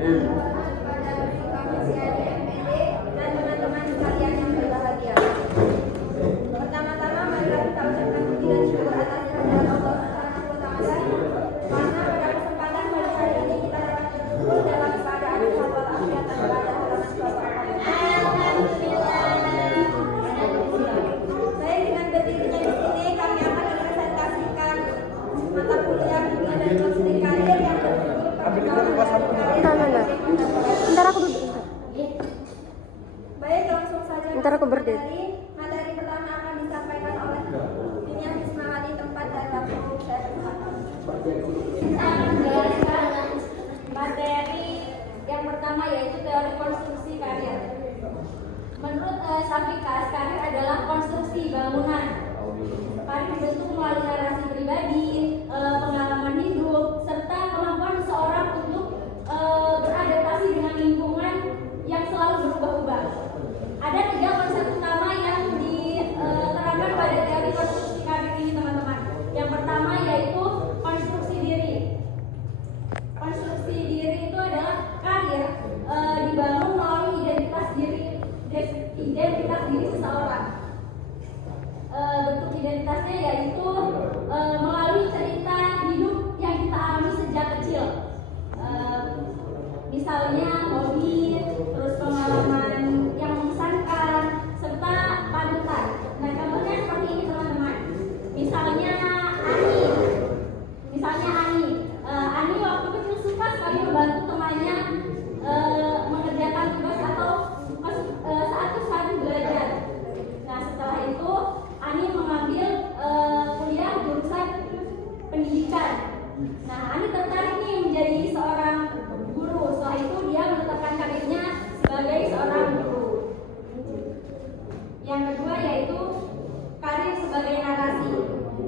kepada kami sekalian, MPD dan teman-teman sekalian yang berbahagia. Pertama-tama marilah kita ucapkan puji dan syukur atas kehadirat Allah Subhanahu wa taala karena pada kesempatan pada hari ini kita dapat berkumpul dalam keadaan sehat walafiat dan berada dalam suasana Baik, dengan berdirinya di sini kami akan mempresentasikan mata kuliah Dunia dan Konseling Karir yang berjudul Ntar aku duduk bentar. Baik, langsung saja. Ntar aku berdiri. Materi pertama akan disampaikan oleh Dunia Hismawati, tempat dan waktu saya persilakan. Materi yang pertama yaitu teori konstruksi karya. Menurut Safikas, karya adalah konstruksi bangunan. Karya dibentuk melalui narasi pribadi, pengalaman hidup, serta kemampuan seseorang untuk beradaptasi dengan lingkungan yang selalu berubah-ubah. Ada 3 konsep utama yang diterangkan pada teori konstruksi karya ini, teman-teman. Yang pertama yaitu konstruksi diri. Konstruksi diri itu adalah karya dibangun melalui identitas diri seseorang. Bentuk identitasnya yaitu melalui cerita hidup yang kita alami sejak kecil. Misalnya hobi, terus pengalaman yang mengesankan, serta panutan. Nah, contohnya seperti ini, teman-teman. Misalnya Ani waktu kecil suka sekali membantu temannya mengerjakan tugas atau saat kesusahan belajar. Nah, setelah itu Ani mengambil kuliah jurusan pendidikan. Nah, Ani tertarik nih menjadi seorang guru. Setelah itu dia menetapkan karirnya sebagai seorang guru. Yang kedua yaitu karir sebagai narasi.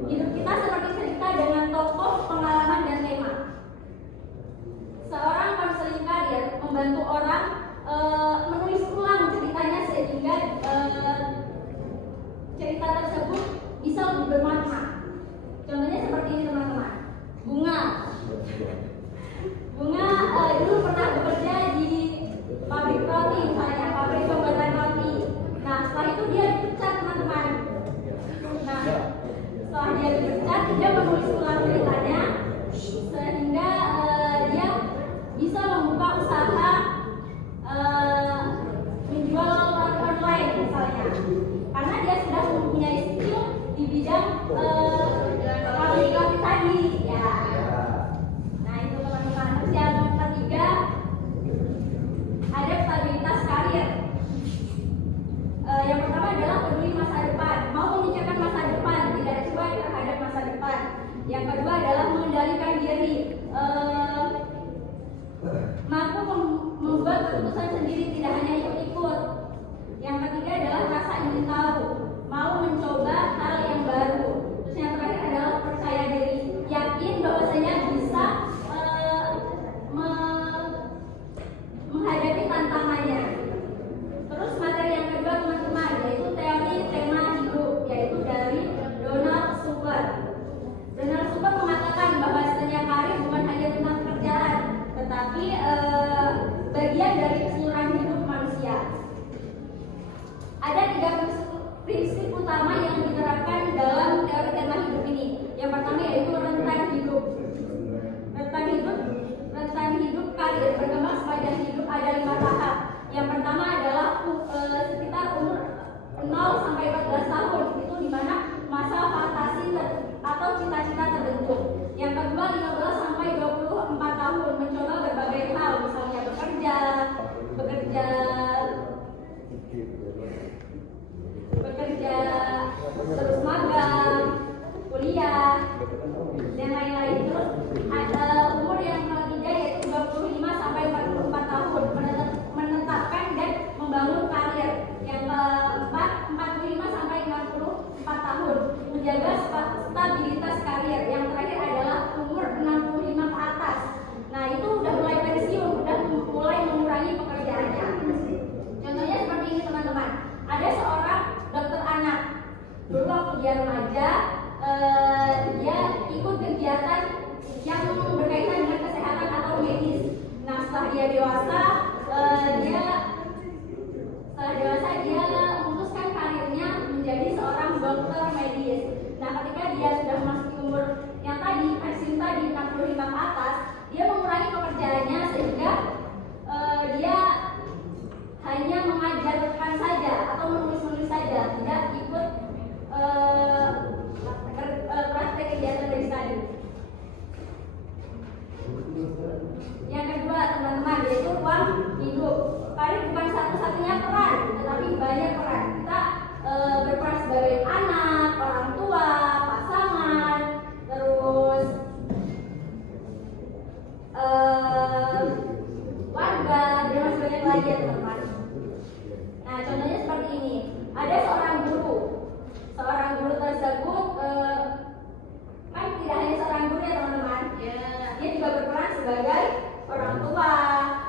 Hidup kita seperti cerita dengan tokoh, pengalaman, dan tema. Seorang konseling karir membantu orang menulis ulang ceritanya sehingga cerita tersebut bisa lebih bermakna. Contohnya seperti ini, teman-teman. Bunga dulu pernah bekerja di pabrik roti, misalnya pabrik pembuatan roti. Nah, setelah itu dia dipecat, teman-teman. Nah, setelah dia dipecat, dia menulis ulang ceritanya sehingga dia bisa membuka usaha menjual roti online misalnya, karena dia sudah mempunyai skill di bidang pabrik roti tadi ya. Nah, itu teman-teman. Terus yang ketiga ada stabilitas karir. Yang pertama adalah peduli masa depan, mau memikirkan masa depan, tidak cuek terhadap masa depan. Yang kedua adalah mengendalikan diri, mampu membuat keputusan sendiri, tidak hanya ikut-ikut. Yang ketiga adalah rasa ingin tahu, mau mencoba hal yang baru. Terus yang terakhir adalah percaya diri, yakin bahwasanya bisa menghadapi tantangannya. Terus materi yang kedua, teman-teman, yaitu teori tema hidup, yaitu dari Donald Super. Donald Super mengatakan bahwasanya karir bukan hanya tentang pekerjaan, tetapi bagian dari keseluruhan hidup manusia. Ada 3 prinsip utama yang diterapkan dalam teori tema hidup ini. Yang pertama yaitu rentan hidup. Rentan hidup karir berkembang sepanjang hidup ada 5 tahap. Yang pertama adalah sekitar umur 0 sampai 14 tahun, itu dimana masa fantasi atau cita-cita terbentuk. Yang kedua 15 sampai 24 tahun, mencoba berbagai hal, misalnya bekerja, terus magang, kuliah, dan lain-lain. Terus umur yang ketiga yaitu 25 sampai 44 tahun, menetapkan dan membangun karir. Yang keempat 45 sampai 64 tahun, menjaga stabilitas karir. Yang terakhir adalah umur 65 ke atas. Nah, itu udah mulai dia dewasa, dia memutuskan karirnya menjadi seorang dokter medis. Nah, ketika dia sudah memasuki umur yang tadi, pensiun tadi 65 ke atas, dia mengurangi pekerjaannya sehingga dia hanya mengajarkan saja atau menulis-nulis saja, tidak ikut praktek kegiatan medis tadi. Yang kedua, teman-teman, yaitu uang hidup. Karir bukan satu-satunya peran, tetapi banyak peran. Kita berperan sebagai anak, orang tua, pasangan, terus warga, dan masih banyak lagi ya teman-teman. Nah, contohnya seperti ini. Ada seorang guru. Seorang guru tersebut kan tidak hanya seorang guru ya teman-teman. Dia juga berperan sebagai orang tua,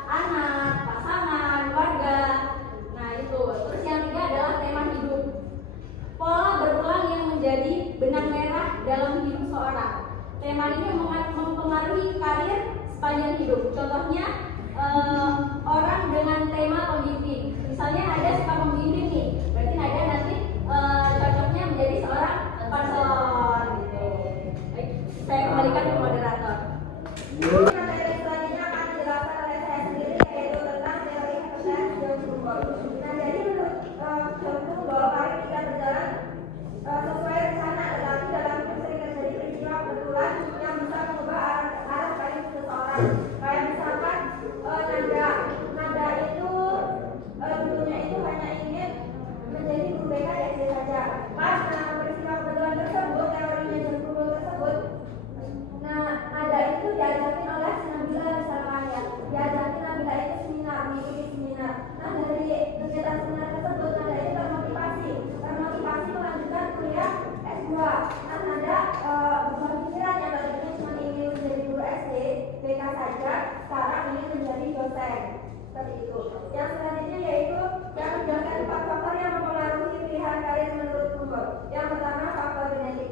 anak, pasangan, warga. Nah itu. Terus yang ketiga adalah tema hidup. Pola berulang yang menjadi benang merah dalam hidup seorang. Tema ini mempengaruhi karir sepanjang hidup. Contohnya orang dengan tema pembimbing. Misalnya ada suka pembimbing nih, berarti ada nanti cocoknya menjadi seorang konselor gitu. Baik, saya kembalikan ke moderator. Materi selanjutnya akan dijelaskan oleh saya sendiri, yaitu tentang teori kepercayaan John Kumbol. Nah, jadi menurut John Kumbol, karir tidak berjalan sesuai rencana, tetapi dalam hidup sering terjadi peristiwa kebetulan yang bisa mengubah arah karir seseorang. Kayak misalkan nada itu dulunya itu hanya ingin menjadi guru BK di SD saja. Karena peristiwa kebetulan tersebut, teorinya John Kumbol tersebut, nah nada itu diajakin oleh Nabila misalkan ya, diajakin Nabila itu seminar, mengikuti seminar. Nah dari kegiatan seminar tersebut nada itu termotivasi melanjutkan kuliah S2. Nah nada berubah pikiran yang tadinya cuma ingin menjadi guru SD BK saja, sekarang ingin menjadi dosen. Seperti itu. Yang selanjutnya yaitu yang menjelaskan 4 faktor yang mempengaruhi pilihan karir menurut Kumbol. Yang pertama, faktor genetik.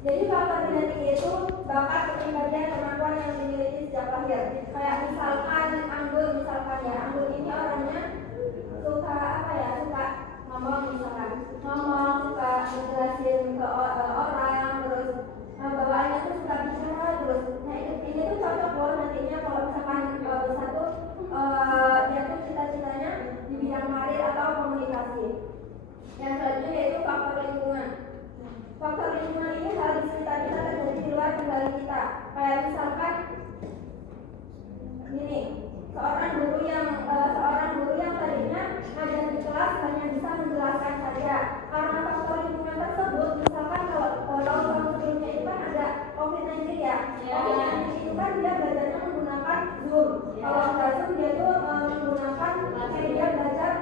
Jadi faktor genetik itu bakat, kepribadian, kemampuan yang dimiliki sejak lahir. Kayak misalkan Anggun, Anggun ini orangnya suka suka ngomong, suka menjelasin ke orang, terus bawaannya tuh suka bicara terus. Nah ini tuh cocok loh nantinya kalau misalkan besar tuh dia tuh cita-citanya di bidang karir atau komunikasi. Yang selanjutnya yaitu faktor lingkungan. Faktor lingkungan ini hal di sekitar kita terjadi di luar kendali kita. Kayak misalkan gini, seorang guru yang tadinya ngajar di kelas hanya bisa menjelaskan saja. Karena faktor lingkungan tersebut, misalkan kalau tahun sebelumnya itu kan ada COVID-19 ya. COVID-19 itu kan dia belajarnya menggunakan Zoom. Kalau nggak Zoom dia tuh menggunakan media belajar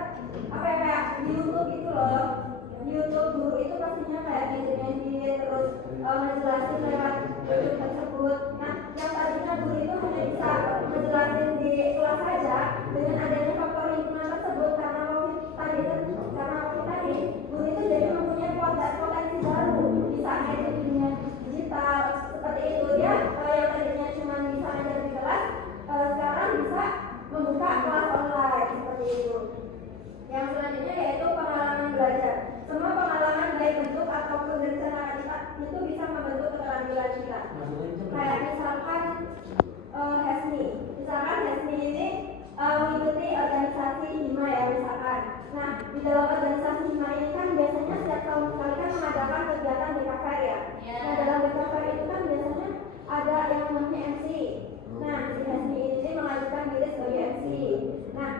kayak di YouTube gitu loh. Di YouTube guru itu pastinya kayak ngedit terus ngejelasin lewat YouTube tersebut. Nah, yang tadinya guru itu hanya bisa ngejelasin di kelas saja, dengan adanya faktor lingkungan tersebut karena COVID tadi, guru itu jadi mempunyai potensi baru, bisa ngedit di dunia digital seperti itu. Dia yang tadinya cuma bisa ngajar di kelas, sekarang bisa membuka kelas online seperti itu. Yang selanjutnya yaitu pengalaman belajar. Semua pengalaman baik bentuk ataupun rencana kita itu bisa membentuk keterampilan kita. Kayak misalkan Hesni ini mengikuti organisasi HIMA ya misalkan. Nah di dalam organisasi HIMA ini kan biasanya setiap tahun sekali kan mengadakan kegiatan BKFair ya. Nah dalam BKFair itu kan biasanya ada yang namanya MC. Nah si Hesni ini mengajukan diri sebagai MC. Nah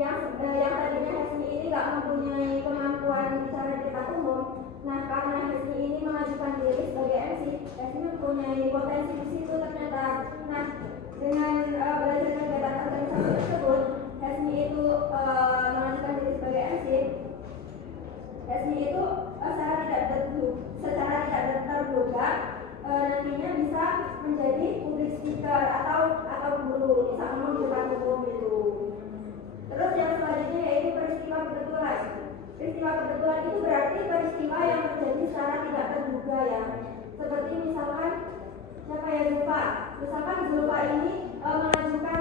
yang tadinya Hesni ini nggak mempunyai kemampuan bicara di depan umum. Nah karena Hesni ini mengajukan diri sebagai MC, Hesni mempunyai potensi di situ ternyata. Nah dengan belajar kegiatan organisasi tersebut, Hesni itu mengajukan diri sebagai MC. Hesni itu secara tidak terduga nantinya bisa menjadi public speaker atau guru, bisa ngomong di depan umum gitu. Terus yang selanjutnya yaitu peristiwa kebetulan. Peristiwa kebetulan itu berarti peristiwa yang terjadi secara tidak terduga ya. Seperti misalkan siapa ya Zulfa. Misalkan Zulfa ini mengajukan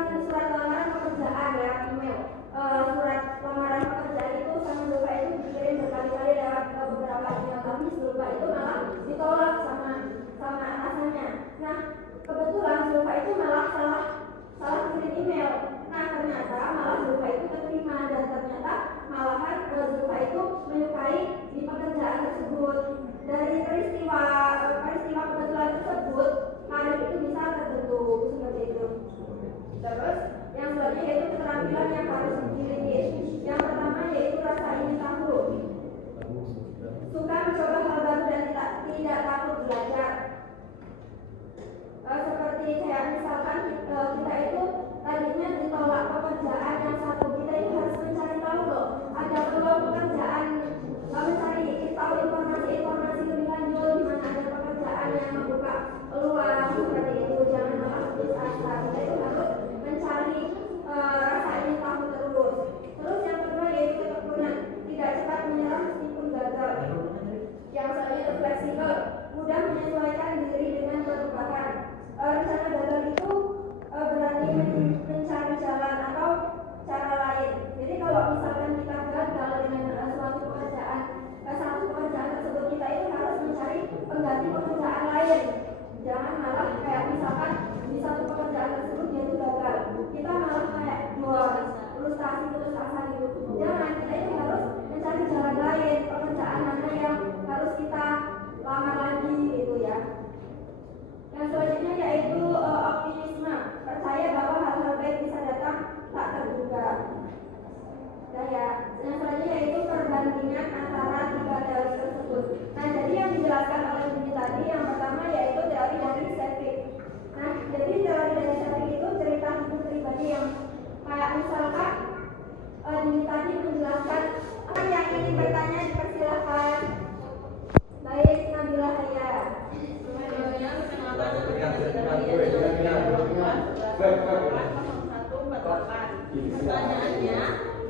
0148. Pertanyaannya,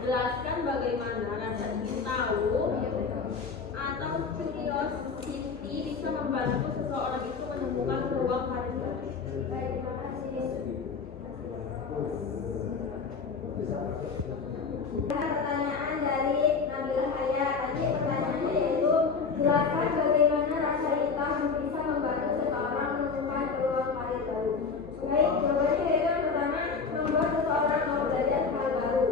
jelaskan bagaimana rasa ingin tahu atau curiosity bisa membantu seseorang itu menemukan peluang karir baru. Baik, terima kasih. Pertanyaan dari Nabila Haya. Tadi pertanyaannya yaitu jelaskan bagaimana rasa ingin bisa membantu seseorang menemukan peluang karir baru. Baik, jawabannya yaitu yang pertama, membuat seseorang mau belajar hal baru.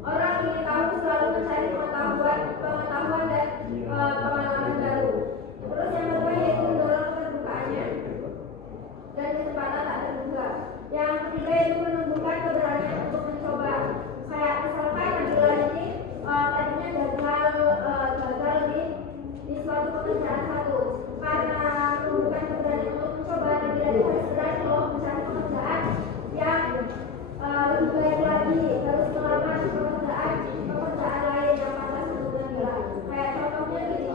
Orang ingin tahu selalu mencari pengetahuan dan pengalaman baru. Terus yang kedua yaitu mendorong keterbukaannya dan kesempatan tak terduga. Yang ketiga yaitu menumbuhkan keberanian untuk mencoba. Kayak misalkan Nabila ini tadinya gagal di suatu pekerjaan satu. Karena menumbuhkan keberanian untuk mencoba, Nabila ini harus berani loh mencari pekerjaan yang lebih baik lagi, harus melamar pekerjaan lain yang pantas untuk Nabila. Kayak contohnya gini.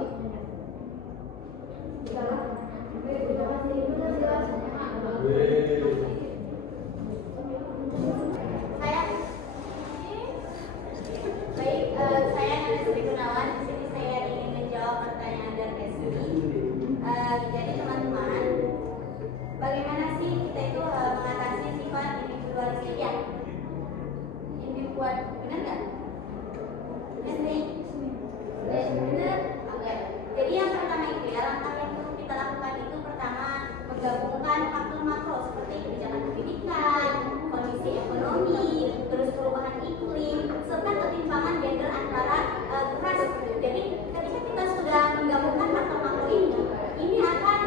Terima kasih. Saya Nana Sri Gunawan. Di sini saya ingin menjawab pertanyaan dari Esri. Jadi teman-teman, bagaimana sih kita itu mengatasi sifat individualistik ya? Benar nggak? Esri? Benar. Oke. Jadi yang pertama itu ya, langkah yang perlu kita lakukan itu pertama menggabungkan faktor makro seperti kebijakan pendidikan, kondisi ekonomi, terus perubahan iklim, serta ketimpangan gender antara ras. Jadi ketika kita sudah menggabungkan faktor makro ini akan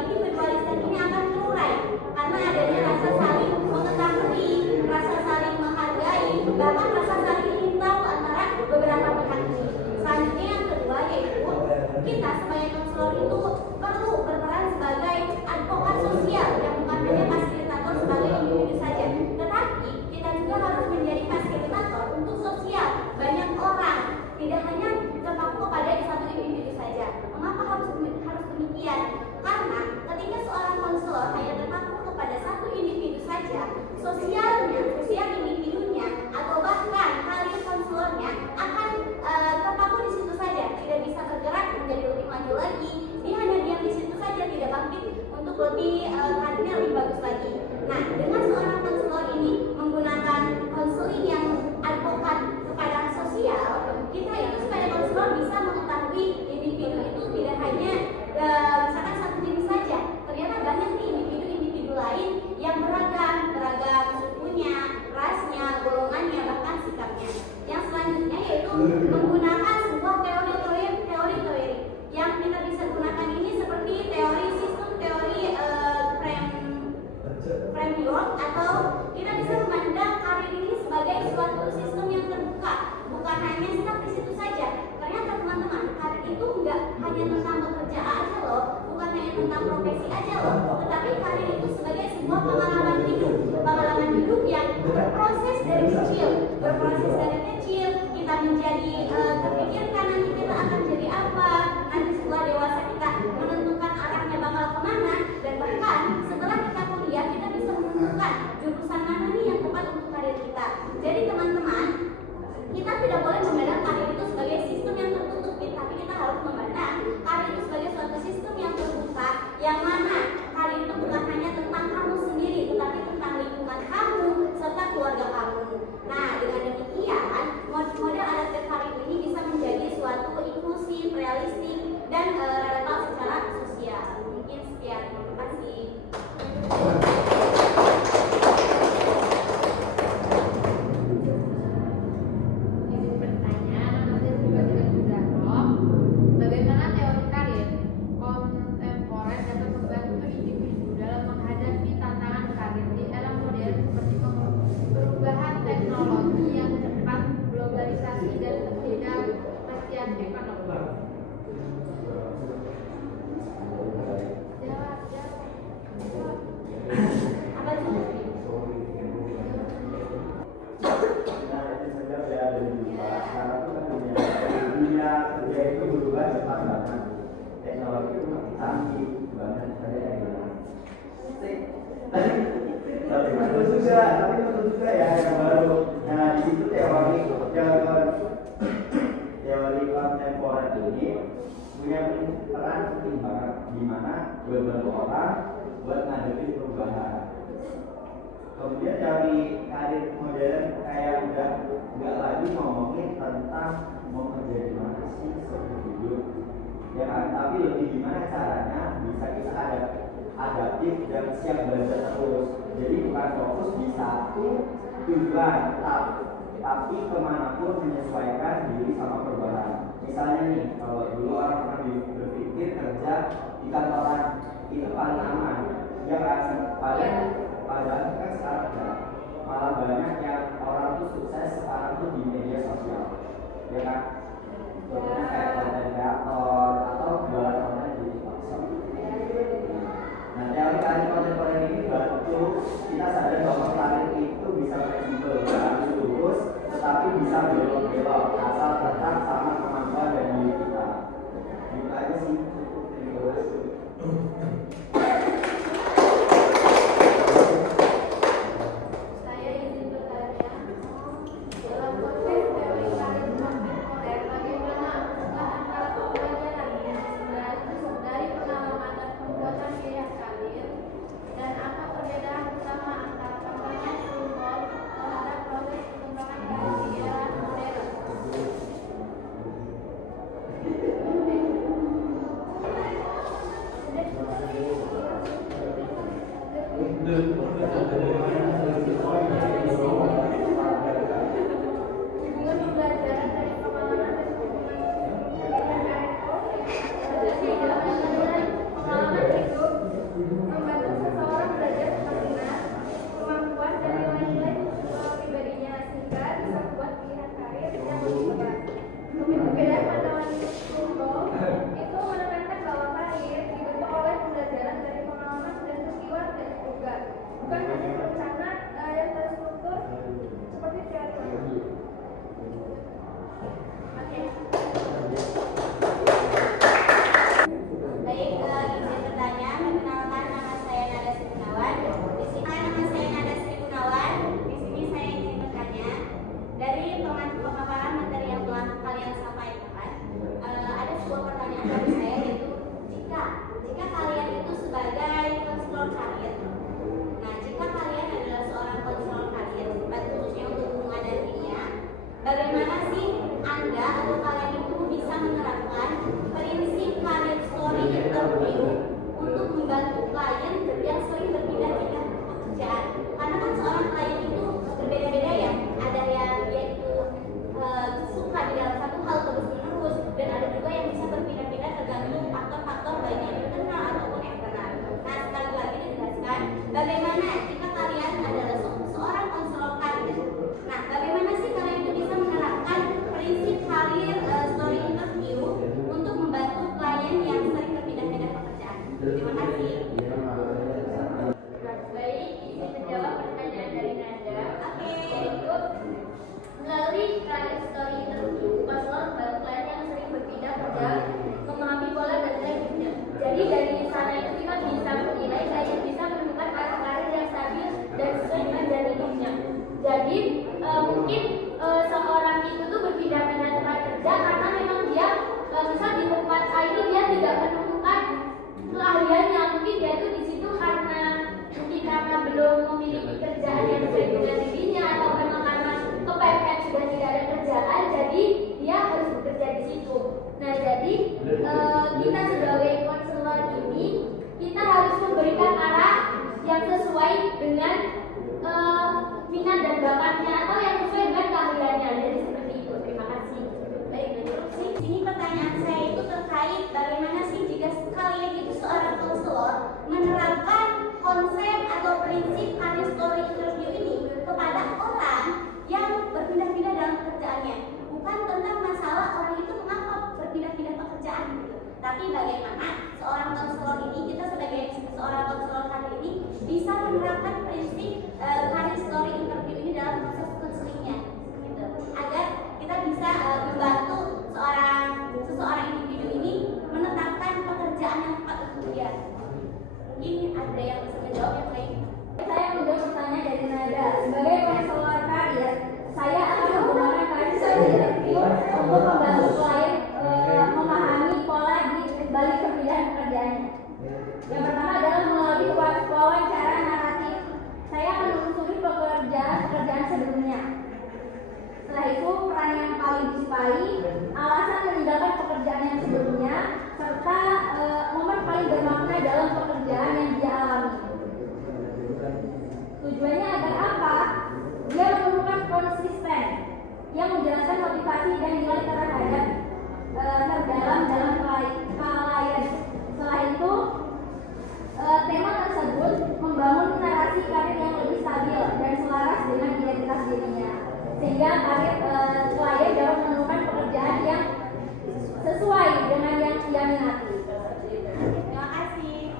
individualisme ini akan terurai karena adanya rasa saling mengetahui, rasa saling menghargai, bahkan rasa saling ingin tahu antara beberapa pihak ini. Selanjutnya yang kedua yaitu kita sebagai konselor itu perlu berperan sebagai advokat sosial yang bukan hanya fasilitator sebagai individu saja, tetapi kita juga harus menjadi fasilitator untuk sosial banyak orang, tidak hanya terpaku kepada satu individu saja. Mengapa harus demikian? Karena ketika seorang konselor hanya terpaku kepada satu individu saja, sosial individunya atau bahkan karir konselornya akan terpaku di situ saja, tidak bisa bergerak menjadi lebih maju lagi. Dia hanya diam di situ saja, tidak bangkit untuk karirnya lebih bagus lagi. Nah, dengan seorang konselor ini menggunakan konseling yang advokat kepada sosial, kita itu sebagai konselor bisa mengetahui individu itu tidak hanya misalkan satu jenis saja. Ternyata banyak nih individu lain yang beragam sukunya, rasnya, golongannya, bahkan sikapnya. Yang selanjutnya yaitu menggunakan sebuah teori yang kita bisa gunakan ini seperti teori sistem, teori framework, atau kita bisa memandang karir ini sebagai suatu sistem yang terbuka, bukan hanya stuck di situ saja. Ternyata teman-teman, karir itu enggak hanya tentang bekerja aja loh, bukan hanya tentang profesi aja loh, tetapi karir itu sebagai sebuah pengalaman hidup yang berproses dari kecil, kita menjadi terpikirkan nanti kita akan jadi apa, nanti setelah dewasa kita menentukan arahnya bakal kemana, dan bahkan setelah kita kuliah kita bisa menentukan jurusan mana nih yang tepat untuk karir kita. Jadi teman-teman, kita tidak boleh memandang karir itu sebagai sistem yang tertutup, tapi kita harus memandang karir itu sebagai suatu sistem yang terbuka, yang mana karir itu bukan hanya tentang kamu sendiri, tetapi tentang lingkungan kamu serta keluarga kamu. Nah, dengan demikian, model adaptif karir ini bisa menjadi suatu inklusif, realistik, dan relevan secara sosial. Mungkin sekian, terima kasih. Bagaimana teori karir kontemporer dapat membantu individu dalam menghadapi tantangan karir di era modern seperti perubahan teknologi yang cepat, globalisasi, dan ketidakpastian ekonomi? Apa itu? Dunia kerja itu berubah cepat banget, teknologi itu makin canggih banget. Saya juga ya yang baru. Nah di situ teori kontemporer ini punya peran penting banget di mana beberapa orang buat ngadepin perubahan. Kemudian dari karir modern kayak udah nggak lagi ngomongin tentang mau kerja di mana sih seumur hidup, ya kan? Tapi lebih gimana caranya bisa kita adaptif dan siap belajar terus. Jadi bukan fokus di satu tujuan, tapi kemanapun menyesuaikan diri sama perubahan. Misalnya nih, kalau dulu orang pernah berpikir kerja di kantoran itu paling aman, ya kan? Padahal kan sekarang enggak. Malah banyak yang orang tuh sukses sekarang tuh di media sosial, ya kan? Contohnya kayak konten kreator atau jualan online di TikTok. Nah, teori karir kontemporer ini bantu kita sadar bahwa karir itu bisa fleksibel, nggak harus lurus, tetapi bisa belok-belok asal tetap sama kemampuan dan diri kita. Gitu aja sih, cukup. Terima kasih. Saya izin bertanya, dalam konteks teori karir kontemporer, bagaimana hubungan antara pembelajaran dari pengalaman dan pembuatan pilihan karir, dan apa perbedaan utama antara pengembangan simbol terhadap proses pengembangan karir di era modern? Hubungan pembelajaran dari pengalaman dan pengalaman hidup membantu seseorang belajar tentang minat, kemampuan dan nilai-nilai pribadinya sehingga bisa membuat pilihan karir yang berubah. Perbedaan pandangan Kumbo itu menekankan bahwa karir dibentuk oleh pembelajaran dari pengalaman dan peristiwa dan juga bukan hanya yaitu peran yang paling disukai, alasan meninggalkan pekerjaan yang sebelumnya, serta momen paling bermakna dalam pekerjaan yang dia alami. Tujuannya agar apa? Dia menemukan konsisten yang menjelaskan motivasi dan nilai terhadap terdalam dalam kelalaian. Setelah itu, tema tersebut membangun narasi karir yang lebih stabil dan selaras dengan identitas dirinya, sehingga karir klien dapat menemukan pekerjaan yang sesuai dengan yang ia minati. Terima kasih.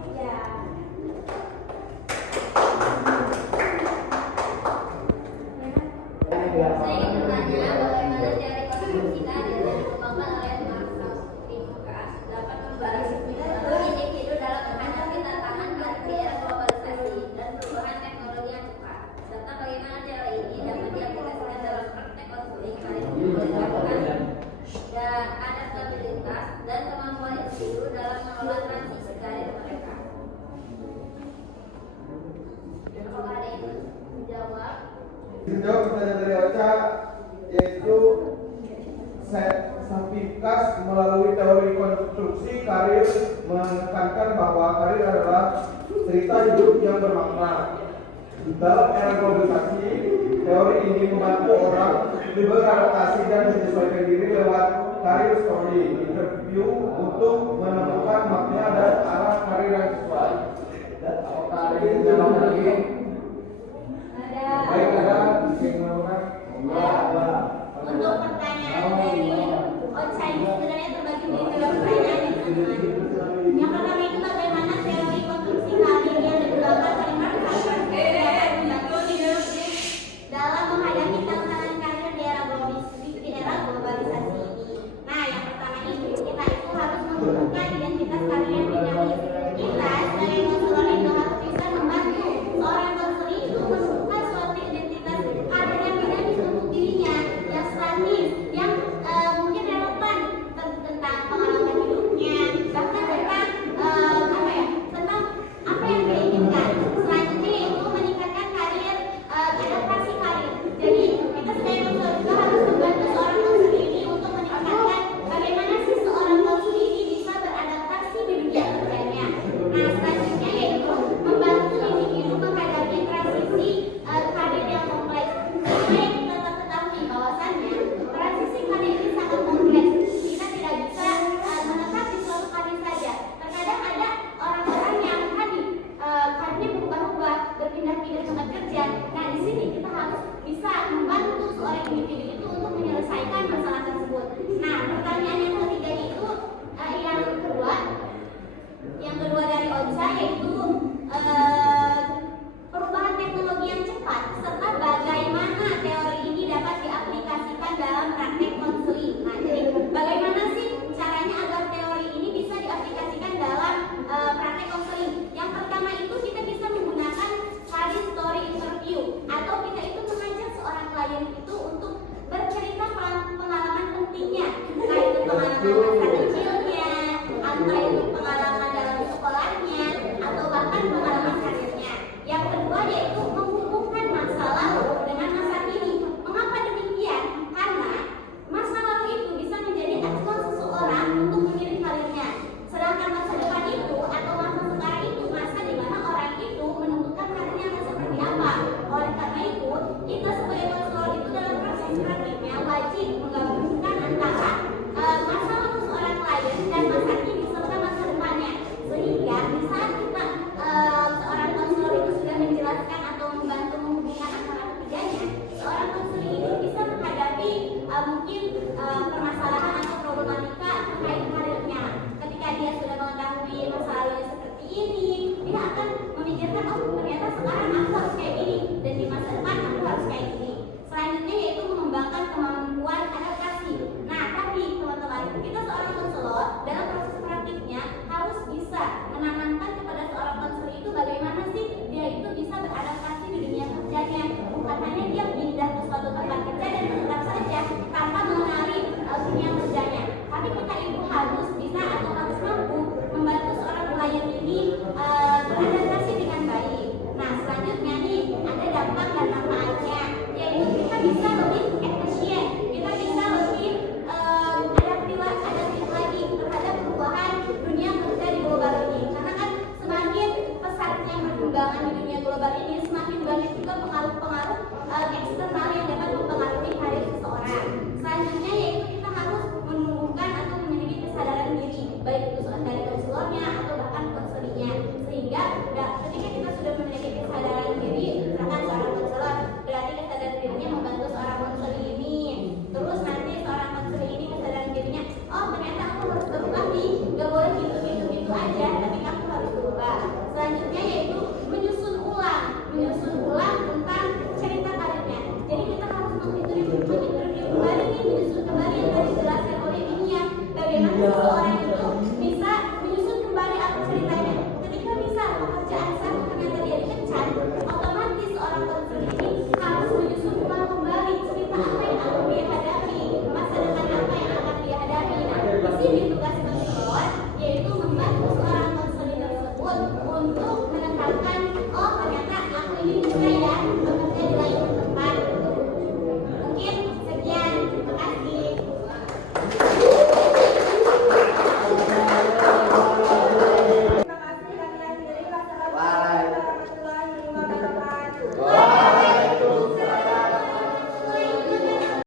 Ya. Saya ingin bertanya bagaimana teori konstruksi karir yang dikembangkan oleh Marcel Pincus dapat membahas individu dalam menghadapi tantangan karir di era globalisasi dan perubahan teknologi yang cepat, serta bagaimana teori ini dapat diaplikasikan dalam praktek konseling karir mengembangkan adaptabilitas dan kemampuan individu dalam mengelola transisi karir mereka. Apakah ada yang menjawab? Menjawab pertanyaan dari Ocha, yaitu Sapikas melalui teori konstruksi karir menekankan bahwa karir adalah cerita hidup yang bermakna. Dalam era globalisasi, teori ini membantu orang beradaptasi dan menyesuaikan diri lewat karir story, interview untuk menemukan makna dan arah karir yang sesuai. Dan apakah ada yang menjawab lagi? Baik, ada yang melakukan? Untuk pertanyaan dari Ocha ini sebenarnya terbagi menjadi dua pertanyaan yang sama. Yang pertama itu bagaimana teori konstruksi karir yang dikembangkan oleh Marcel dalam menghadapi tantangan karir di era globalisasi ini. Nah, yang pertama itu kita itu harus menemukan identitas karir yang dinamis. Kita sebagai konselor itu harus bisa membantu seorang konselor itu menemukan suatu identitas karir yang dinamis untuk dirinya, yang statis, yang mungkin relevan tentang pengalaman hidupnya, bahkan tentang tentang apa yang dia inginkan. Selanjutnya yaitu meningkatkan karir, adaptasi karir. Jadi kita sebagai konselor juga harus membantu seorang konselor ini untuk meningkatkan bagaimana sih seorang konselor ini bisa beradaptasi di dunia kerjanya. Nah, selanjutnya yaitu membantu individu menghadapi transisi karir yang kompleks. Karena yang kita ketahui bahwasannya transisi karir ini sangat kompleks. Kita tidak bisa menetap di suatu karir saja. Terkadang ada orang-orang yang tadi karirnya berubah-ubah, berpindah-pindah tempat kerja. Nah, di sini kita harus bisa membantu seorang individu itu untuk menyelesaikan masalah tersebut. Nah, pertanyaan yang ketiga itu yang kedua dari Ocha yaitu perubahan teknologi yang cepat serta bagaimana teori ini dapat diaplikasikan dalam praktek konseling. Nah, jadi bagaimana sih caranya agar teori ini bisa diaplikasikan dalam praktek konseling? Yang pertama itu kita bisa menggunakan career story interview, atau kita itu mengajak seorang klien itu untuk bercerita pengalaman pentingnya, entah itu pengalaman masa kecilnya, entah itu pengalaman dalam sekolahnya, atau bahkan pengalaman karirnya. Yang kedua yaitu menghubungkan masa lalu dengan masa kini. Mengapa demikian? Karena masa lalu itu bisa menjadi acuan seseorang untuk memilih karirnya. Sedangkan masa depan itu atau masa sekarang itu masa di mana orang itu menentukan karirnya akan seperti apa. Oleh karena itu, kita sebagai konselor itu dalam proses praktiknya wajib menggabungkan antara masa lalu seorang klien dan masa kini serta masa depannya. Sehingga di saat kita seorang konselor itu sudah menjelaskan atau membantu menghubungkan antara ketiganya, seorang konselor ini bisa menghadapi mungkin permasalahan atau problematika terkait karirnya. Ketika dia sudah mengetahui masa lalunya seperti ini, dia akan memikirkan, oh ternyata sekarang aku harus kayak gini, dan di masa depan aku harus kayak gini. Selanjutnya yaitu mengembangkan kemampuan adaptasi. Nah, tapi teman-teman, kita seorang konselor dalam proses praktiknya harus bisa menanamkan kepada seorang konselor itu bagaimana sih dia itu bisa beradaptasi di dunia kerjanya. Bukan hanya